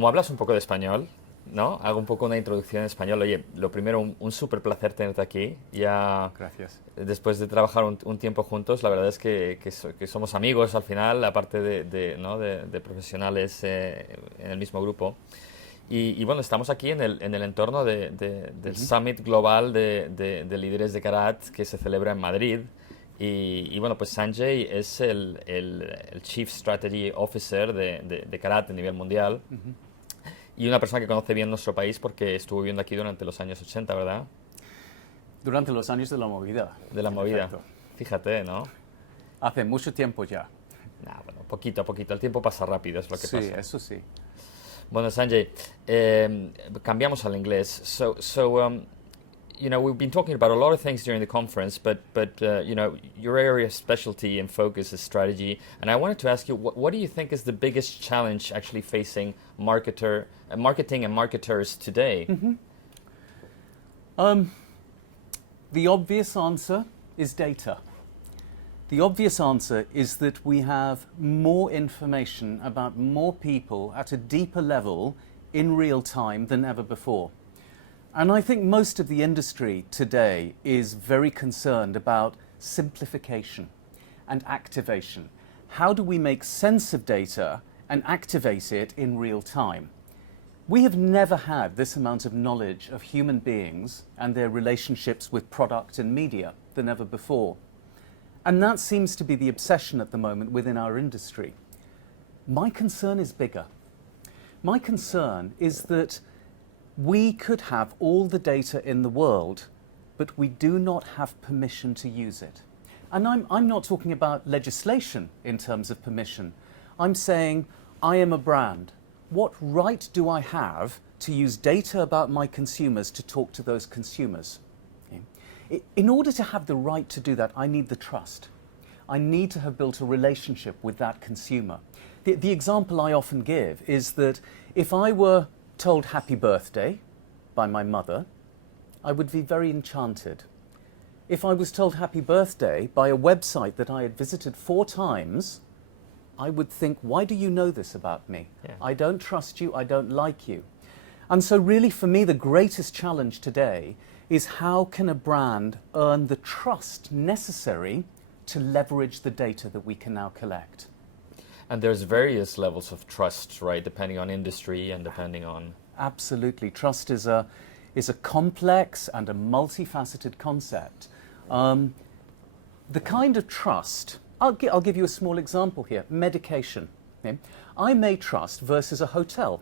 como hablas un poco de español, ¿no? Hago un poco una introducción en español. Oye, lo primero, un súper placer tenerte aquí. Ya Gracias. después de trabajar un tiempo juntos, la verdad es que somos amigos al final, aparte ¿no? de profesionales en el mismo grupo. Y bueno, estamos aquí en el entorno del Summit Global de Líderes de Carat que se celebra en Madrid. Y bueno, pues Sanjay es el Chief Strategy Officer de Carat a nivel mundial. Y una persona que conoce bien nuestro país porque estuvo viviendo aquí durante los años 80, ¿verdad? Durante los años de la movida. De la movida. Efecto. Fíjate, ¿no? Hace mucho tiempo ya. Nah, bueno, poquito a poquito. El tiempo pasa rápido, es lo que Sí, pasa. eso sí. Bueno, Sanjay, cambiamos al inglés. You know, we've been talking about a lot of things during the conference, but you know, your area of specialty and focus is strategy. And I wanted to ask you, what do you think is the biggest challenge actually facing marketing and marketers today? The obvious answer is data. The obvious answer is that we have more information about more people at a deeper level in real time than ever before. And I think most of the industry today is very concerned about simplification and activation. How do we make sense of data and activate it in real time? We have never had this amount of knowledge of human beings and their relationships with product and media than ever before. And that seems to be the obsession at the moment within our industry. My concern is bigger. My concern is that we could have all the data in the world, but we do not have permission to use it. And I'm not talking about legislation in terms of permission. I'm saying I am a brand. What right do I have to use data about my consumers to talk to those consumers? In order to have the right to do that, I need the trust. I need to have built a relationship with that consumer. The example I often give is that if I were told happy birthday by my mother, I would be very enchanted. If I was told happy birthday by a website that I had visited 4 times, I would think, why do you know this about me? Yeah. I don't trust you, I don't like you. And so really for me the greatest challenge today is how can a brand earn the trust necessary to leverage the data that we can now collect? And there's various levels of trust, right, depending on industry and depending on... Absolutely. Trust is a complex and a multifaceted concept. The kind of trust, I'll give you a small example here, medication. Okay? I may trust versus a hotel.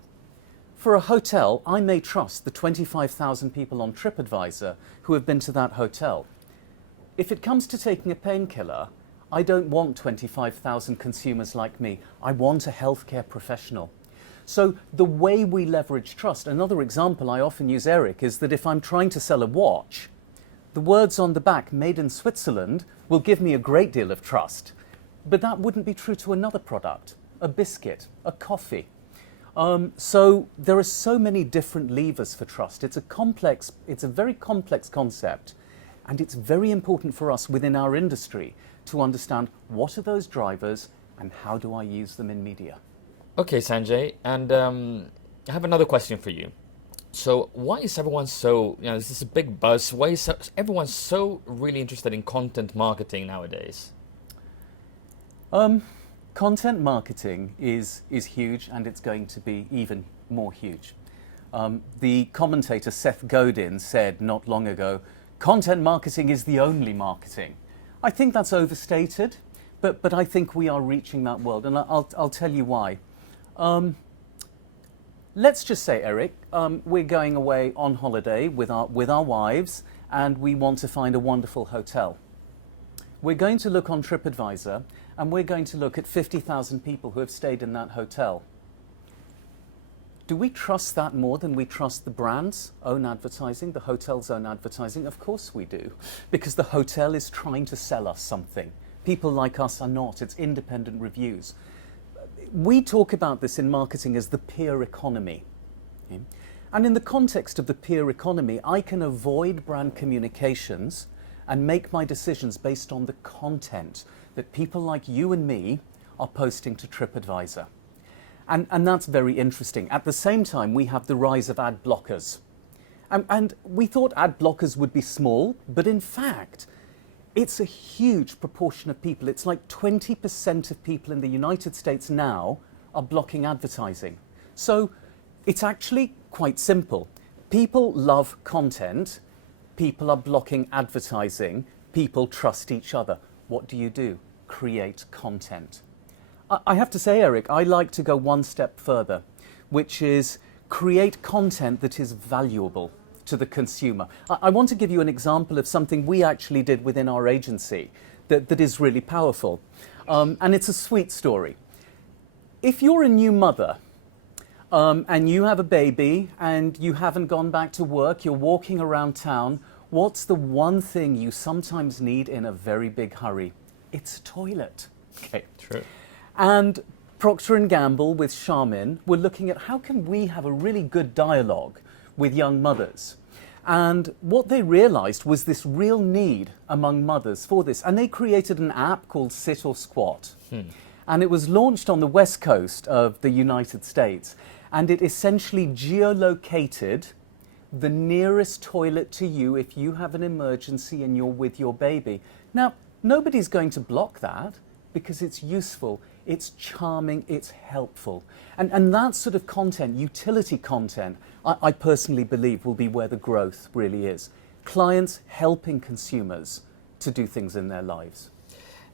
For a hotel, I may trust the 25,000 people on TripAdvisor who have been to that hotel. If it comes to taking a painkiller, I don't want 25,000 consumers like me. I want a healthcare professional. So the way we leverage trust, another example I often use, Erik, is that if I'm trying to sell a watch, the words on the back, made in Switzerland, will give me a great deal of trust. But that wouldn't be true to another product, a biscuit, a coffee. So there are so many different levers for trust. It's a very complex concept, and it's very important for us within our industry to understand what are those drivers and how do I use them in media. Okay, Sanjay, and I have another question for you. So why is everyone so, you know, this is a big buzz, why is everyone so really interested in content marketing nowadays? Content marketing is huge, and it's going to be even more huge. The commentator Seth Godin said not long ago, content marketing is the only marketing. I think that's overstated, but I think we are reaching that world, and I'll tell you why. Let's just say, Erik, we're going away on holiday with our wives, and we want to find a wonderful hotel. We're going to look on TripAdvisor, and we're going to look at 50,000 people who have stayed in that hotel. Do we trust that more than we trust the brand's own advertising, the hotel's own advertising? Of course we do, because the hotel is trying to sell us something. People like us are not. It's independent reviews. We talk about this in marketing as the peer economy. Okay? And in the context of the peer economy, I can avoid brand communications and make my decisions based on the content that people like you and me are posting to TripAdvisor. And that's very interesting. At the same time, we have the rise of ad blockers. And we thought ad blockers would be small, but in fact, it's a huge proportion of people. It's like 20% of people in the United States now are blocking advertising. So it's actually quite simple. People love content. People are blocking advertising. People trust each other. What do? Create content. I have to say, Erik, I like to go one step further, which is create content that is valuable to the consumer. I want to give you an example of something we actually did within our agency that is really powerful. And it's a sweet story. If you're a new mother and you have a baby and you haven't gone back to work, you're walking around town, what's the one thing you sometimes need in a very big hurry? It's a toilet. Okay. True. And Procter & Gamble with Charmin were looking at how can we have a really good dialogue with young mothers. And what they realized was this real need among mothers for this. And they created an app called Sit or Squat. And it was launched on the west coast of the United States. And it essentially geolocated the nearest toilet to you if you have an emergency and you're with your baby. Now, nobody's going to block that because it's useful, it's charming, it's helpful. And that sort of content, utility content, I personally believe will be where the growth really is. Clients helping consumers to do things in their lives.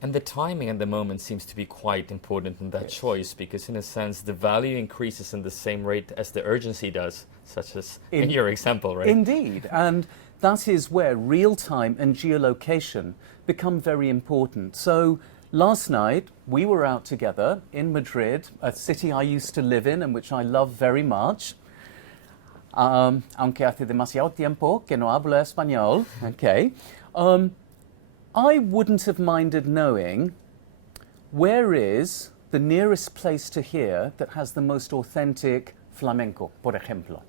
And the timing and the moment seems to be quite important in that choice, because in a sense the value increases in the same rate as the urgency does, such as in your example, right? Indeed, and that is where real-time and geolocation become very important. So last night we were out together in Madrid, a city I used to live in and which I love very much. Aunque hace demasiado tiempo que no hablo español, okay. I wouldn't have minded knowing where is the nearest place to here that has the most authentic flamenco, por ejemplo.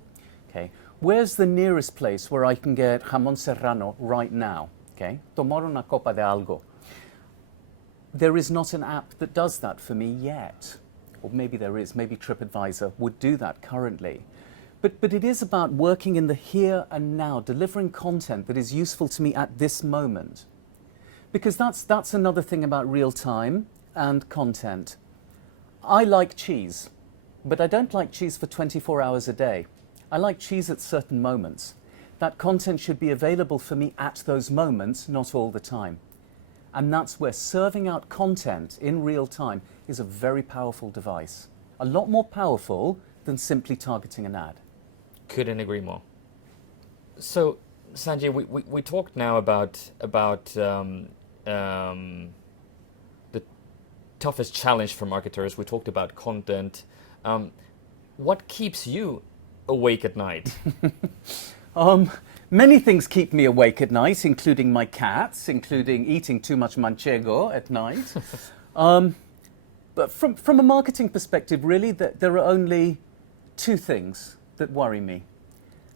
Okay. Where's the nearest place where I can get jamón serrano right now? Okay. Tomar una copa de algo. There is not an app that does that for me yet. Or maybe there is, maybe TripAdvisor would do that currently. But it is about working in the here and now, delivering content that is useful to me at this moment. Because that's another thing about real time and content. I like cheese, but I don't like cheese for 24 hours a day. I like cheese at certain moments. That content should be available for me at those moments, not all the time. And that's where serving out content in real time is a very powerful device. A lot more powerful than simply targeting an ad. Couldn't agree more. So, Sanjay, we talked now about the toughest challenge for marketers. We talked about content. What keeps you awake at night? Many things keep me awake at night, including my cats, including eating too much manchego at night. But from a marketing perspective, really, there are only two things that worry me.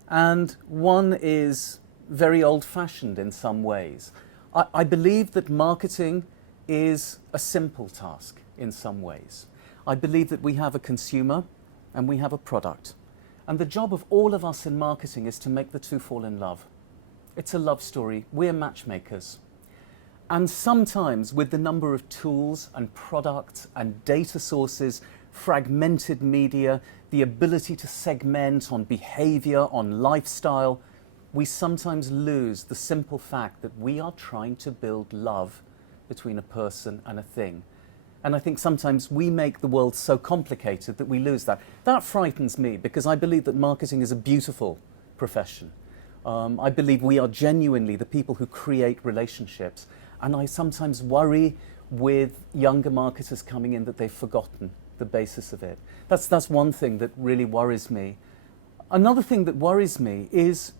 And one is very old-fashioned in some ways. I believe that marketing is a simple task in some ways. I believe that we have a consumer and we have a product. And the job of all of us in marketing is to make the two fall in love. It's a love story. We're matchmakers. And sometimes with the number of tools and products and data sources, fragmented media, the ability to segment on behavior, on lifestyle, we sometimes lose the simple fact that we are trying to build love between a person and a thing. And I think sometimes we make the world so complicated that we lose that. That frightens me because I believe that marketing is a beautiful profession. I believe we are genuinely the people who create relationships. And I sometimes worry with younger marketers coming in that they've forgotten the basis of it. That's one thing that really worries me. Another thing that worries me is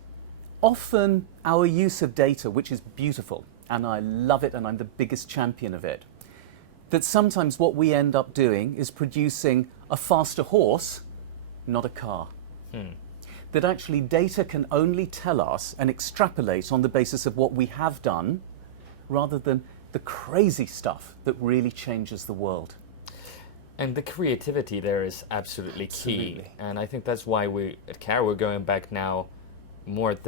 often our use of data, which is beautiful, and I love it and I'm the biggest champion of it, that sometimes what we end up doing is producing a faster horse, not a car. That actually data can only tell us and extrapolate on the basis of what we have done, rather than the crazy stuff that really changes the world. And the creativity there is absolutely key. Absolutely. And I think that's why we at Carat, we're going back now more at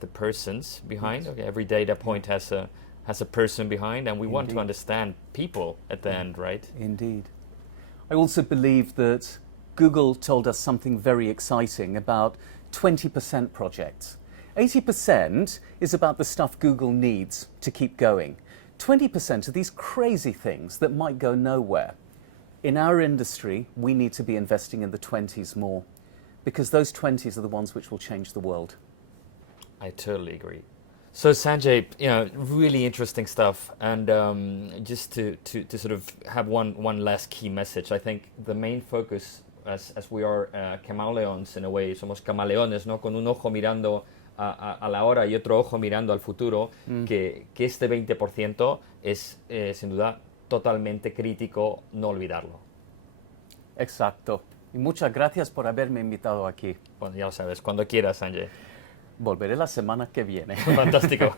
the persons behind. Yes. Okay, every data point has a person behind, and we want to Indeed. understand people at the end, right? Indeed. I also believe that Google told us something very exciting about 20% projects. 80% is about the stuff Google needs to keep going. 20% are these crazy things that might go nowhere. In our industry, we need to be investing in the 20s more, because those 20s are the ones which will change the world. I totally agree. So Sanjay, really interesting stuff. And just to sort of have one last key message, I think the main focus, as we are chameleons in a way, somos camaleones, ¿no? Con un ojo mirando a la hora y otro ojo mirando al futuro, que este 20% es sin duda totalmente crítico no olvidarlo. Exacto. Y muchas gracias por haberme invitado aquí. Bueno, ya lo sabes, cuando quieras, Sanjay. Volveré la semana que viene. Fantástico.